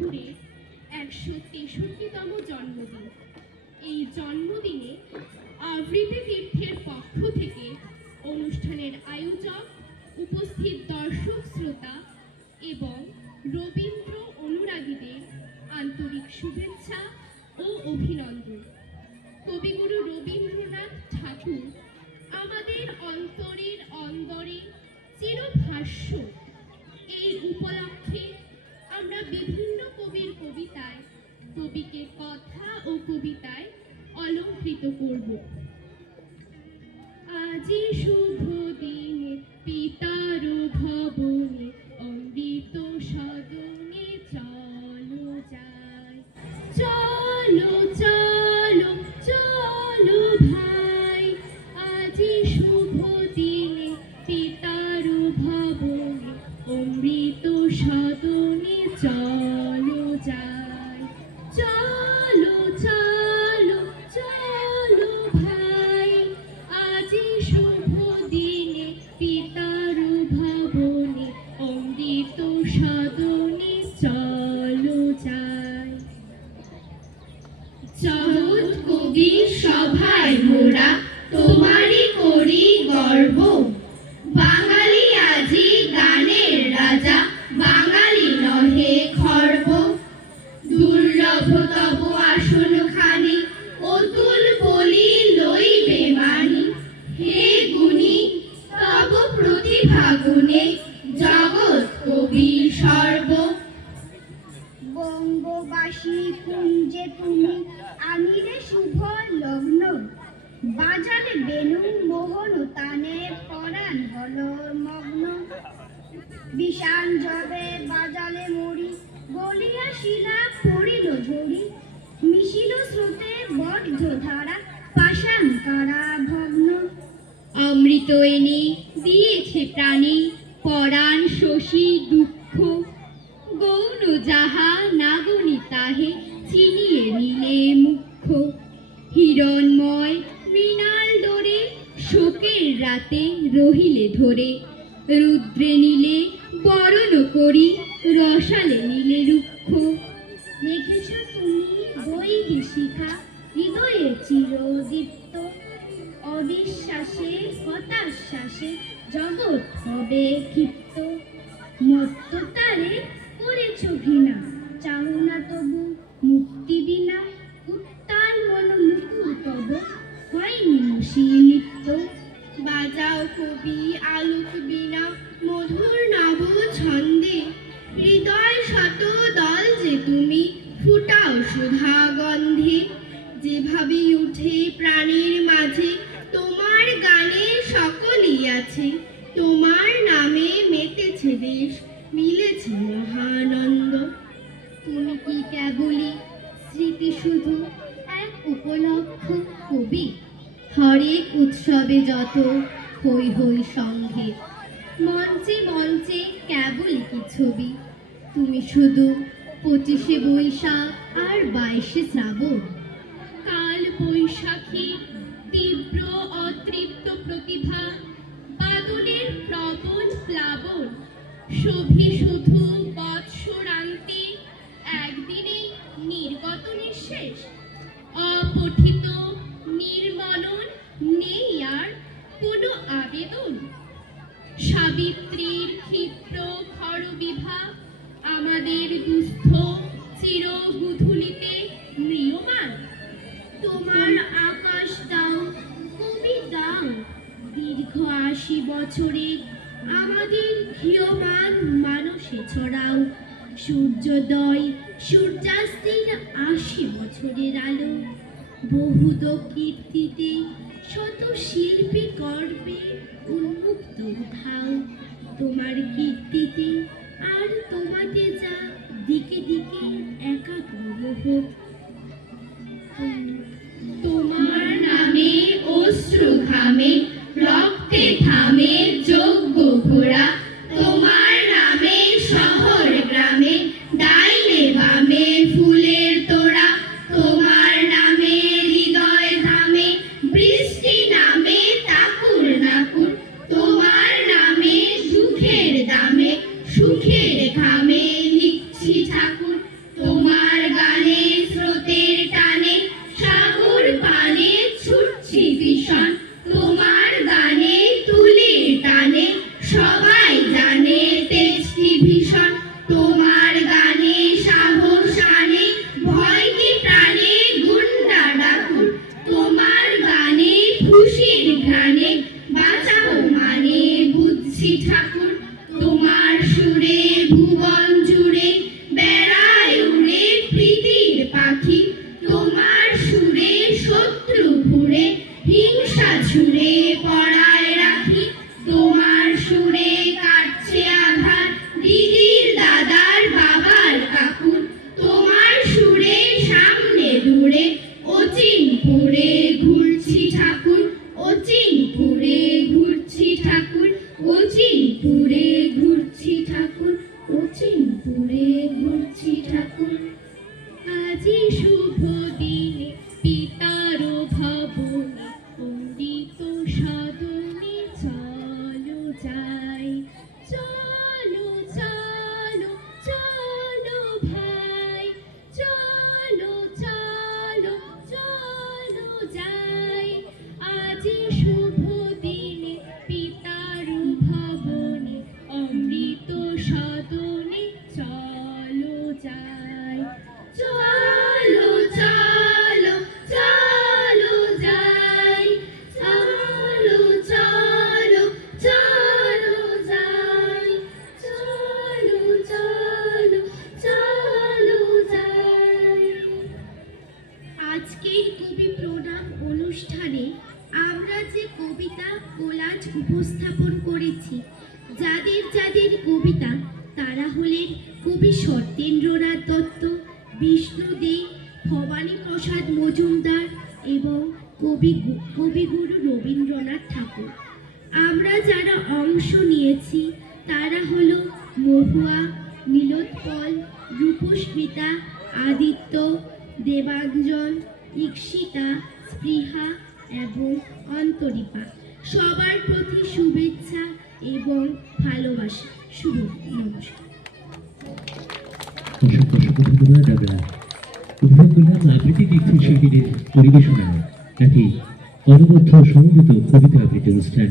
ঠাকুরের ১৬৩তম জন্মদিন। এই জন্মদিনে আবৃত্তি তীর্থের পক্ষ থেকে অনুষ্ঠানের আয়োজক, উপস্থিত দর্শক শ্রোতা এবং রবীন্দ্র অনুরাগীদের আন্তরিক শুভেচ্ছা ও অভিনন্দন। কবিগুরু রবীন্দ্রনাথ ঠাকুর আমাদের অন্তরের অন্দরে চিরভাষ্য। এই উপলক্ষে আমরা বিভিন্ন কবির কবিতায় কবিকে কথা ও কবিতায় অলঙ্কৃত করব। আজি শুভ দিনে পিতার ভবনে অমৃত সদনে চলো যাই, চলো চলো চলো ভাই। আজি শুভ দিনে পিতার ভবনে অমৃত সদনে চলো যাই, চলো চলো চলো ভাই। আজি শুভ দিনে পিতার ভবনে অমৃত সদনে চলো যাই। জগৎ কবির সভায় মোরা তোমারই করি গর্ব। বাঙালি আজি গানের রাজা, বাঙালি নহে খর্ব। দুর্লভ তব আসন খানি, অতুল বলি লইবে মানি। হে গুণী তব প্রতিভা গুণে, জগৎ কবির সর্ব। বঙ্গবাসী কুঞ্জে তুমি আনিলে শুভ লগ্ন। বাজালে বেনু মোহন তানে পরাণ হল মগ্ন। বিষাণ জবে বাজালে মরি, বলিয়া শিলা পড়িল ঝরি। মিশিল স্রোতে বদ্ধ ধারা, পাষাণ কারা ভগ্ন। অমৃত এনে দিয়েছে প্রাণী, পরাণ শশী দুঃখ। গৌণ যাহা নাগনি তাহে, চিনিয়ে নিলে মুখ্য। হিরণময় মৃণাল ডোরে, শোকের রাতে রহিলে ধরে। রুদ্রে নিলে বরণ করি, রসালে নিলে রুক্ষ। রেখেছ তুমি বৈকি শিখা, হৃদয়ে চিরদীপ্ত। অবিশ্বাসে হতাশ্বাসে জগৎ হবে ক্ষিপ্ত। মত্ততারে করেছ ঘৃণা, চাও না তবু মুক্তি বিনা। উত্তাল মন মুকুর তব, হয়নি মুষি নিত্য। বাজাও কবি আলোক বীণা, মধুর নব ছন্দে। হৃদয় শত দল যে তুমি, ফুটাও সুধা গন্ধে। যেভাবে উঠে প্রাণীর মাঝে, তোমার গানে সকলই আছে। তোমার নামে মেতেছে দেশ, মিলেছে মহানন্দ। তুমি কি কেবলই স্মৃতি শুধু, এক উপলক্ষ কবি? হরেক উৎসবে যত হই হই সঙ্গে, মঞ্চে মঞ্চে কেবলই কি ছবি। তুমি শুধু 25শে বৈশাখ আর 22শে শ্রাবণ। কাল বৈশাখী তীব্র অতৃপ্ত প্রতিভা, বাদলের প্রবল প্লাবন। শোভি শুধু বৎসরান্তে, একদিনে নির্গত নিঃশেষ। অপঠিত নির্মনন, নেই আর কোনো আবেদন। সাবিত্রীর ক্ষিপ্র খরবিভা, আমাদের দুস্থ চির গুধুলিতে ম্রিয়মান। তোমার আকাশ দাও, কবি দাও, দীর্ঘ 80 বছরে আমাদের ক্ষীয়মান মানসে ছড়াও। সূর্যোদয় সূর্যাস্তের 80 বছরের আলো। বহুদ কীর্তিতে শত শিল্পী গর্বে উন্মুক্ত উঠাও। তোমার কীর্তিতে আর তোমাতে যা দিকে দিকে একাগ্র হোক। তোমার নামে অশ্রু ঘামে, রক্তে থামে যজ্ঞ ঘোড়া। তোমার নামে শহর গ্রামে, ডাইনে বামে ফুলের তোড়া। তোমার নামে হৃদয় ধামে, বৃষ্টি নামে তাকুর নাকুর। তোমার নামে সুখের দামে, সুখের ঘামে লিখছি ঠাকুর। ঘুরে ঘুরছি ঠাকুর। আজি শুভ দিনে পিতার ভবনে অমৃত সদনে চলো যাই, চলো চলো চলো ভাই, চলো চলো চলো যাই। আজি শুভ দিনে পিতার ভবনে অমৃত সদনে চলো যাই, চলো চলো চলো যাই, চলো চলো চলো যাই, চলো চলো চলো যাই। আজকের কবি প্রণাম অনুষ্ঠানে আমরা যে কবিতা কোলাজ উপস্থাপন করেছি, যাদের যাদের কবিতা তারা হলেন কবি সত্যেন্দ্রনাথ দত্ত, বিষ্ণু দে, ভবানী প্রসাদ মজুমদার এবং কবিগুরু রবীন্দ্রনাথ ঠাকুর। আমরা যারা অংশ নিয়েছি তারা হলো মহুয়া, নীলোৎপল, রূপস্মিতা, আদিত্য, দেবাঞ্জন, ঈক্ষিতা, স্পৃহা এবং অন্তরীপা। সবার প্রতি শুভেচ্ছা এবং ভালোবাসা। শুভ নমস্কার। অসংখ্য অসংখ্য ধন্যবাদ। আমরা উপভোগ করলাম আবৃত্তি নৃত্য শিল্পীদের পরিবেশনায় একটি অনবদ্য সমবেত কবিতা আবৃত্তি অনুষ্ঠান।